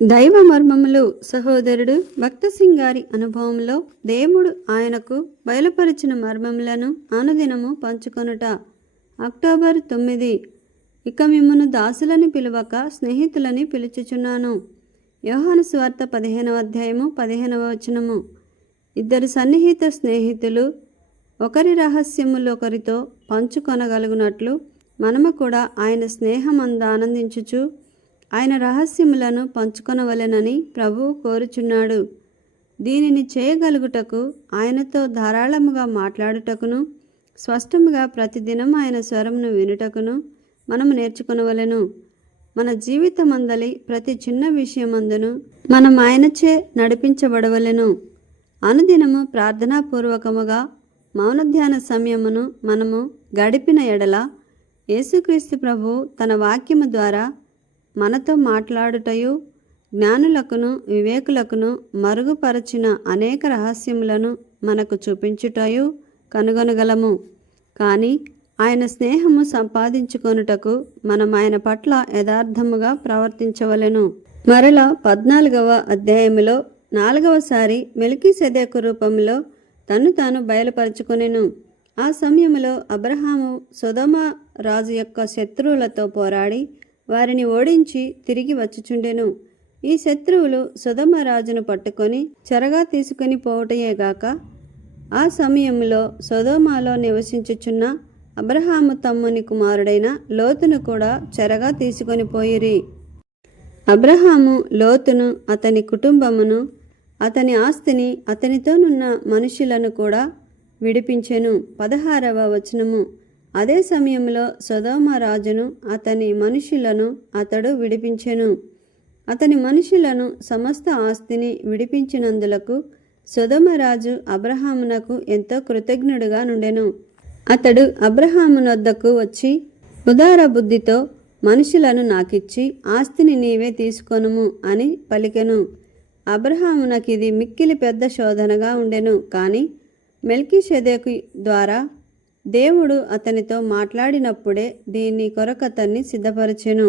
దైవ మర్మములు సహోదరుడు భక్తసింగ్ గారి అనుభవంలో దేవుడు ఆయనకు బయలుపరిచిన మర్మములను అనుదినము పంచుకొనుట. అక్టోబర్ 9. ఇక మిమ్మును దాసులని పిలువక స్నేహితులని పిలుచుచున్నాను. యోహాను సువార్త 15వ అధ్యాయము 15వ వచనము. ఇద్దరు సన్నిహిత స్నేహితులు ఒకరి రహస్యములు ఒకరితో పంచుకొనగలుగునట్లు మనము కూడా ఆయన స్నేహమందు ఆనందించుచు ఆయన రహస్యములను పంచుకొనవలెనని ప్రభువు కోరుచున్నాడు. దీనిని చేయగలుగుటకు ఆయనతో ధారాళముగా మాట్లాడుటకును స్పష్టముగా ప్రతిదినం ఆయన స్వరమును వినుటకును మనము నేర్చుకొనవలెను. మన జీవితమందలి ప్రతి చిన్న విషయమందును మనం ఆయనచే నడిపించబడవలెను. అనుదినము ప్రార్థనాపూర్వకముగా మౌన ధ్యాన సమయమును మనము గడిపిన ఎడల యేసుక్రీస్తు ప్రభువు తన వాక్యము ద్వారా మనతో మాట్లాడుటయు జ్ఞానులకును వివేకులకును మరుగుపరచిన అనేక రహస్యములను మనకు చూపించుటయు కనుగొనగలము. కానీ ఆయన స్నేహము సంపాదించుకొనుటకు మనం ఆయన పట్ల యథార్థముగా ప్రవర్తించవలెను. మరల 14వ అధ్యాయములో 4వసారి మెల్కీసెదెకు రూపంలో తను తాను బయలుపరుచుకొనెను. ఆ సమయములో అబ్రహాము సొదొమ రాజు యొక్క శత్రువులతో పోరాడి వారిని ఓడించి తిరిగి వచ్చుచుండెను. ఈ శత్రువులు సొదొమ రాజును పట్టుకొని చెరగా తీసుకుని పోవుటయేగాక ఆ సమయంలో సొదొమలో నివసించుచున్న అబ్రహాము తమ్ముని కుమారుడైన లోతును కూడా చెరగా తీసుకొని పోయిరి. అబ్రహాము లోతును అతని కుటుంబమును అతని ఆస్తిని అతనితోనున్న మనుషులను కూడా విడిపించెను. 16వ వచనము. అదే సమయంలో సొదొమ రాజును అతని మనుషులను అతడు విడిపించెను. అతని మనుషులను సమస్త ఆస్తిని విడిపించినందులకు సొదొమ రాజు అబ్రహామునకు ఎంతో కృతజ్ఞుడుగా నుండెను. అతడు అబ్రహామునొద్దకు వచ్చి ఉదార బుద్ధితో మనుషులను నాకిచ్చి ఆస్తిని నీవే తీసుకొనుము అని పలికెను. అబ్రహామునకిది మిక్కిలి పెద్ద శోధనగా ఉండెను. కానీ మెల్కీసెదెకు ద్వారా దేవుడు అతనితో మాట్లాడినప్పుడే దీని కొరకతన్ని సిద్ధపరచెను.